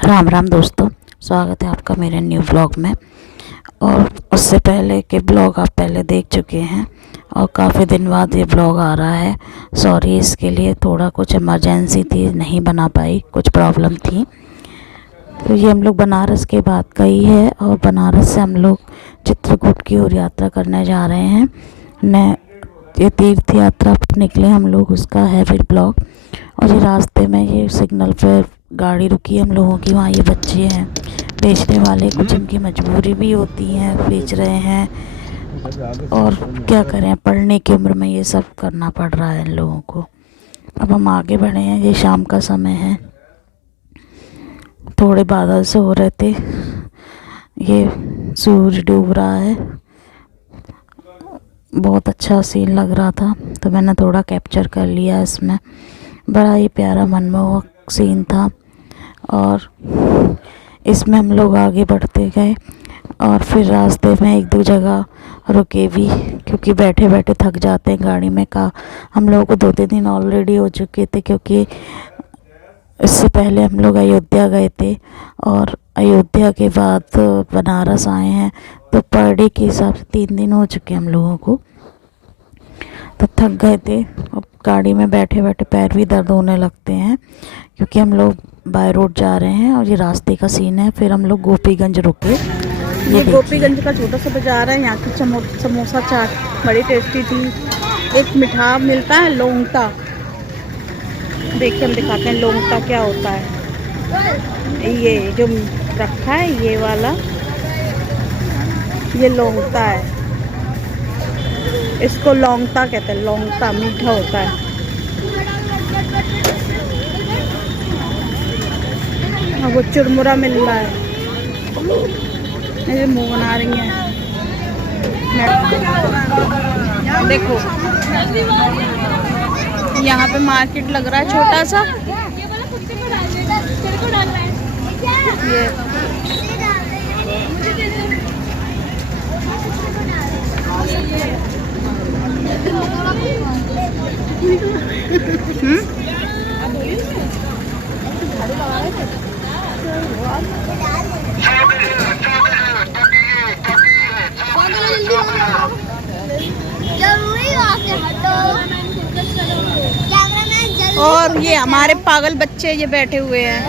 राम राम दोस्तों, स्वागत है आपका मेरे न्यू ब्लॉग में। और उससे पहले के ब्लॉग आप पहले देख चुके हैं और काफ़ी दिन बाद ये ब्लॉग आ रहा है। सॉरी इसके लिए, थोड़ा कुछ इमरजेंसी थी, नहीं बना पाई, कुछ प्रॉब्लम थी। तो ये हम लोग बनारस की बात का ही है और बनारस से हम लोग चित्रकूट की ओर यात्रा करने जा रहे हैं। ये तीर्थ यात्रा पर निकले हम लोग, उसका है फिर ब्लॉग। और ये रास्ते में ये सिग्नल पर गाड़ी रुकी है हम लोगों की, वहाँ ये बच्चे हैं बेचने वाले, कुछ इनकी मजबूरी भी होती है, बेच रहे हैं। और क्या करें, पढ़ने की उम्र में ये सब करना पड़ रहा है इन लोगों को। अब हम आगे बढ़े हैं, ये शाम का समय है, थोड़े बादल से हो रहे थे, ये सूरज डूब रहा है, बहुत अच्छा सीन लग रहा था तो मैंने थोड़ा कैप्चर कर लिया इसमें। बड़ा ही प्यारा मनमोहक सीन था। और इसमें हम लोग आगे बढ़ते गए और फिर रास्ते में एक दो जगह रुके भी, क्योंकि बैठे बैठे थक जाते हैं गाड़ी में। का हम लोगों को 2-3 दिन ऑलरेडी हो चुके थे, क्योंकि इससे पहले हम लोग अयोध्या गए थे और अयोध्या के बाद बनारस आए हैं। तो पर डे के हिसाब से 3 दिन हो चुके हम लोगों को, तो थक गए थे। अब गाड़ी में बैठे बैठे पैर भी दर्द होने लगते हैं, क्योंकि हम लोग बाय रोड जा रहे हैं। और ये रास्ते का सीन है। फिर हम लोग गोपीगंज रुके। ये गोपीगंज का छोटा सा बाजार है। यहाँ की समोसा चाट बड़ी टेस्टी थी। एक मिठा मिलता है लोंगटा, देखिए हम दिखाते हैं लोंगटा क्या होता है। ये जो रखा है ये वाला, ये लोंगटा है, इसको लोंगटा कहते हैं। लोंगटा मीठा होता है। और वो चुरमुरा मिल रहा है, मेरे मुँह बना रही हैं। देखो यहाँ पे मार्केट लग रहा है छोटा सा। ये और ये हमारे पागल बच्चे ये बैठे हुए हैं।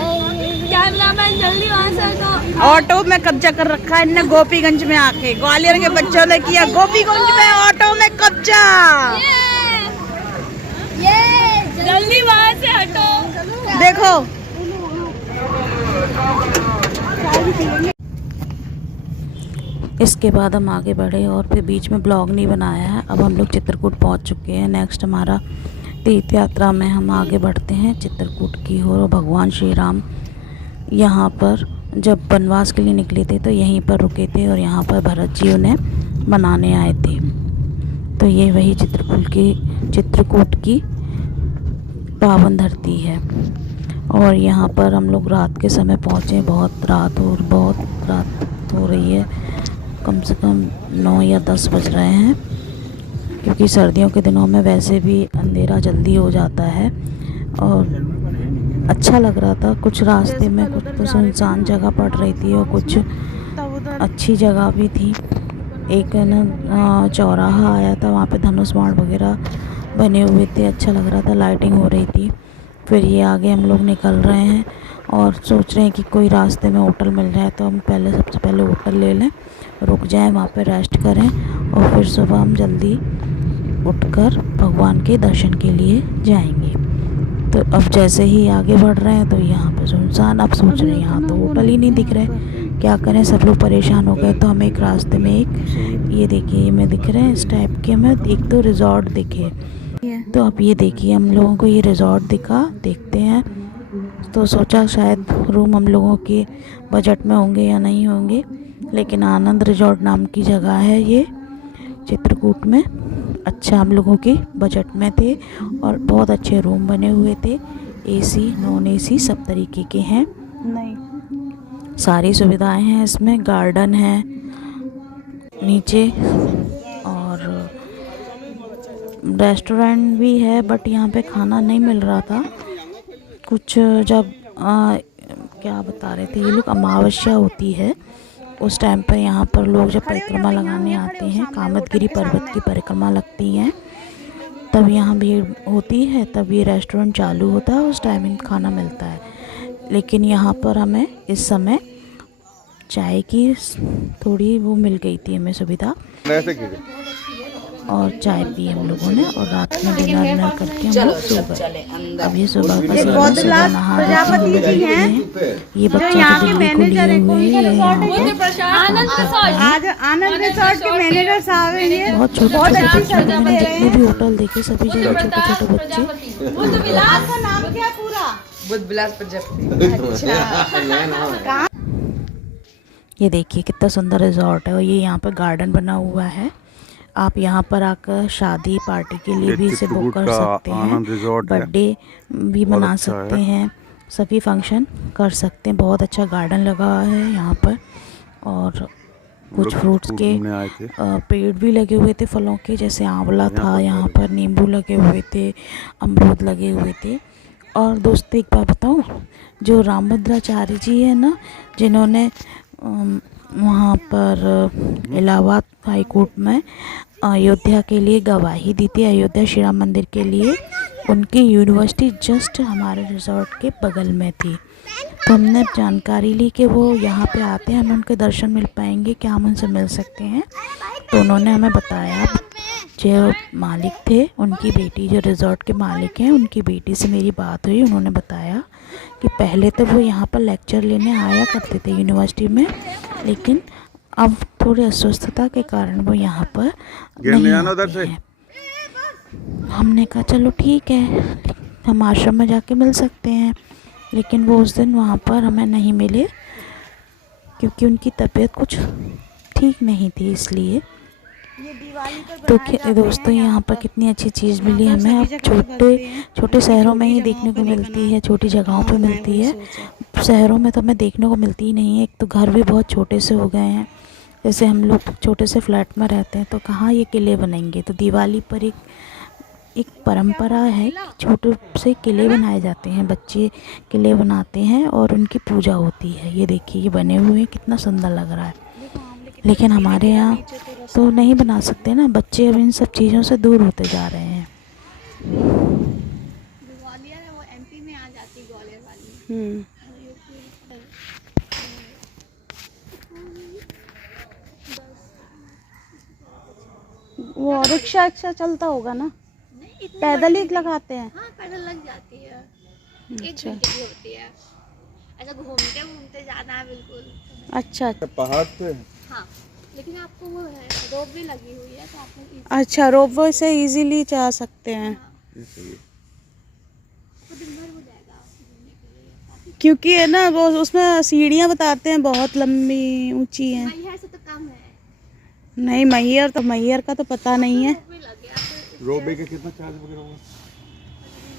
कैमरामैन जल्दी वहाँ से हटो। ऑटो में कब्जा कर रखा है इनने गोपीगंज में आके। ग्वालियर के बच्चों ने किया गोपीगंज में ऑटो में कब्जा। ये जल्दी वहाँ से हटो। देखो इसके बाद हम आगे बढ़े और फिर बीच में ब्लॉग नहीं बनाया है। अब हम लोग चित्रकूट पहुंच चुके हैं। नेक्स्ट हमारा तीर्थ यात्रा में हम आगे बढ़ते हैं चित्रकूट की ओर। भगवान श्री राम यहाँ पर जब वनवास के लिए निकले थे तो यहीं पर रुके थे और यहाँ पर भरत जी उन्हें मनाने आए थे। तो ये वही चित्रकूट की पावन धरती है। और यहाँ पर हम लोग रात के समय पहुँचे। बहुत रात हो रही है, कम से कम 9 या 10 बज रहे हैं, क्योंकि सर्दियों के दिनों में वैसे भी अंधेरा जल्दी हो जाता है। और अच्छा लग रहा था। कुछ रास्ते में कुछ तो सुनसान जगह पड़ रही थी और कुछ अच्छी जगह भी थी। एक ना चौराहा आया था, वहाँ पे धनुष बाण वगैरह बने हुए थे, अच्छा लग रहा था, लाइटिंग हो रही थी। फिर ये आगे हम लोग निकल रहे हैं और सोच रहे हैं कि कोई रास्ते में होटल मिल जाए तो हम सबसे पहले होटल ले लें, रुक जाएं, वहाँ पे रेस्ट करें और फिर सुबह हम जल्दी उठकर भगवान के दर्शन के लिए जाएंगे। तो अब जैसे ही आगे बढ़ रहे हैं तो यहाँ पे सुनसान। अब सोच रहे हैं यहाँ तो होटल ही नहीं दिख रहे, क्या करें, सब लोग परेशान हो गए। तो हम एक रास्ते में ये देखिए, ये में दिख रहे हैं इस टाइप के, हमें एक तो रिजॉर्ट दिखे। तो अब ये देखिए हम लोगों को ये रिजॉर्ट दिखा, देखते हैं। तो सोचा शायद रूम हम लोगों के बजट में होंगे या नहीं होंगे, लेकिन आनंद रिजॉर्ट नाम की जगह है ये चित्रकूट में। अच्छा हम लोगों के बजट में थे और बहुत अच्छे रूम बने हुए थे। एसी नॉन एसी सब तरीके के हैं, नहीं सारी सुविधाएं हैं इसमें। गार्डन है नीचे और रेस्टोरेंट भी है, बट यहाँ पे खाना नहीं मिल रहा था। कुछ जब क्या बता रहे थे ये लोग, अमावस्या होती है उस टाइम पर यहाँ पर लोग जब परिक्रमा लगाने आते हैं, कामदगिरी पर्वत की परिक्रमा लगती हैं, तब यहाँ भीड़ होती है, तब ये रेस्टोरेंट चालू होता है, उस टाइमिंग खाना मिलता है। लेकिन यहाँ पर हमें इस समय चाय की थोड़ी वो मिल गई थी हमें सुविधा, और चाय पी हम लोगों ने, और रात में डिनर करके हम लोग सो गए। अब ये सुबह का सुबह नहा प्रजापति जी हैं ये जो बच्चा यहाँ तो के दिल्ली को मैनेजर लिए हैं। हुए हैं, ये यहाँ पर आज आनंद रिसोर्ट के मैनेजर साहब हैं ये। बहुत छोटे बहुत छोटे अच्छी बच्चे, सर्विस मैंने दे रहे जितने हैं। भी होटल देखे सभी जगह छोटे छोटे बच्चे। आपका नाम क्या है पूरा? बुध विलास प्रजापति। अच्छा। ये देखिए कितना सुंदर रिजॉर्ट है, और ये यहाँ पर गार्डन बना हुआ है। आप यहाँ पर आकर शादी पार्टी के लिए भी इसे बुक कर सकते हैं, बर्थडे भी मना सकते हैं, सभी फंक्शन कर सकते हैं। बहुत अच्छा गार्डन लगा है यहाँ पर, और कुछ फ्रूट्स के पेड़ भी लगे हुए थे फलों के, जैसे आंवला था यहाँ पर, नींबू लगे हुए थे, अमरूद लगे हुए थे। और दोस्तों एक बात बताऊँ, जो रामभद्राचार्य जी है ना, जिन्होंने वहाँ पर इलाहाबाद हाई कोर्ट में अयोध्या के लिए गवाही दी थी, अयोध्या श्री राम मंदिर के लिए, उनकी यूनिवर्सिटी जस्ट हमारे रिजॉर्ट के बगल में थी। तो हमने जानकारी ली कि वो यहाँ पे आते हैं, हमें उनके दर्शन मिल पाएंगे, क्या हम उनसे मिल सकते हैं। तो उन्होंने हमें बताया, जो मालिक थे उनकी बेटी, जो रिज़ॉर्ट के मालिक हैं, उनकी बेटी से मेरी बात हुई। उन्होंने बताया कि पहले तो वो यहाँ पर लेक्चर लेने आया करते थे यूनिवर्सिटी में, लेकिन अब थोड़ी अस्वस्थता के कारण वो यहाँ पर नहीं आते हैं। हमने कहा चलो ठीक है, हम आश्रम में जाके मिल सकते हैं, लेकिन वो उस दिन वहाँ पर हमें नहीं मिले क्योंकि उनकी तबीयत कुछ ठीक नहीं थी, इसलिए। तो दोस्तों यहाँ पर कितनी अच्छी चीज़ मिली हमें। अब छोटे शहरों में ही देखने को मिलती है, छोटी जगहों पे मिलती है, शहरों में तो हमें देखने को मिलती ही नहीं है। एक तो घर भी बहुत छोटे से हो गए हैं, जैसे हम लोग छोटे से फ्लैट में रहते हैं, तो कहाँ ये किले बनेंगे। तो दिवाली पर एक परंपरा है कि छोटे से किले बनाए जाते हैं, बच्चे किले बनाते हैं और उनकी पूजा होती है। ये देखिए, ये बने हुए हैं, कितना सुंदर लग रहा है। लेकिन हमारे यहाँ तो नहीं बना सकते ना, बच्चे अब इन सब चीज़ों से दूर होते जा रहे हैं। ग्वालियर है वो एमपी में आ जाती, ग्वालियर वाली। वो रिक्शा चलता होगा ना, पैदल ही लगाते हैं। हाँ पैदल लग जाती है, एक अच्छा। घंटे की होती है। ऐसा घूमते घूमते जाना है बिल्कुल। अच्छा पहाड़ पे। हाँ लेकिन आपको वो है रोप भी लगी हुई है, तो आपको अच्छा, रोपवे से इजीली जा सकते हैं, दिन भर हो जाएगा घूमने के लिए। क्योंकि है ना वो उसमें सीढ़ियाँ बताते हैं बहुत लंबी ऊंची हैं। यहाँ से तो कम है, नहीं, मैहर का तो पता नहीं है। रोप भी लगे आपको, रोबे का कितना चार्ज वगैरह होगा?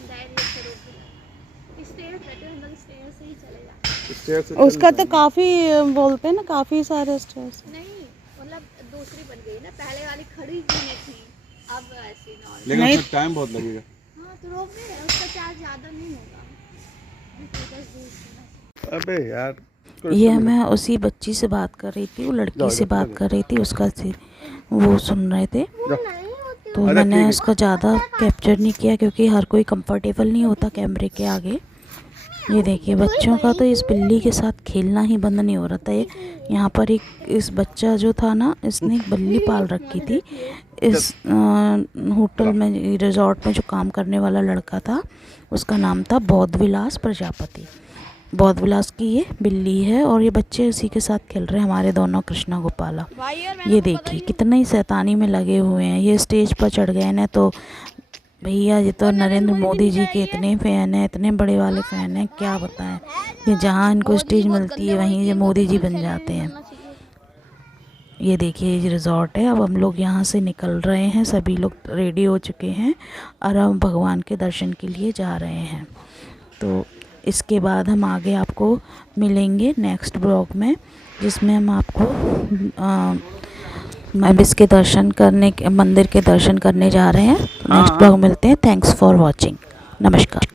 डायरेक्ट से रोप भी लगे। स्टेयर रहते हैं, मतलब स्टेयर से ही चले जाते स्टेयर से उसका तो काफी बोलते हैं ना, काफी सारे स्टेयर्स। नहीं, मतलब दूसरी बन गई ना, पहले वाली खड़ी जीने थी, अब ऐसी नॉर्मल। लेकिन नहीं। उसमें टाइम बहुत लगेगा। हाँ तो रोप भी है, उसका चार्ज ज़्यादा नहीं होगा। अबे यार, ये मैं उसी बच्ची से बात कर रही थी, वो लड़की से बात कर रही थी, उसका वो सुन रहे थे, तो मैंने उसका ज़्यादा कैप्चर नहीं किया क्योंकि हर कोई कंफर्टेबल नहीं होता कैमरे के आगे। ये देखिए, बच्चों का तो इस बिल्ली के साथ खेलना ही बंद नहीं हो रहा था। यहाँ पर इस बच्चा जो था ना, इसने एक बिल्ली पाल रखी थी। इस होटल में, रिजॉर्ट में जो काम करने वाला लड़का था, उसका नाम था बौद्ध विलास प्रजापति। बौद्ध विलास की ये बिल्ली है, और ये बच्चे उसी के साथ खेल रहे हैं, हमारे दोनों कृष्णा गोपाला। ये देखिए कितना ही शैतानी में लगे हुए हैं। ये स्टेज पर चढ़ गए ना, तो भैया ये तो नरेंद्र मोदी जी के इतने फ़ैन हैं, इतने बड़े वाले फ़ैन हैं, क्या बताएं। ये जहाँ इनको स्टेज मिलती है वहीं ये मोदी जी बन जाते हैं। ये देखिए, ये रिजॉर्ट है। अब हम लोग यहाँ से निकल रहे हैं, सभी लोग रेडी हो चुके हैं और हम भगवान के दर्शन के लिए जा रहे हैं। तो इसके बाद हम आगे आपको मिलेंगे नेक्स्ट ब्लॉग में, जिसमें हम आपको अबिस के दर्शन करने, मंदिर के दर्शन करने जा रहे हैं। नेक्स्ट ब्लॉग मिलते हैं। Thanks for watching. नमस्कार।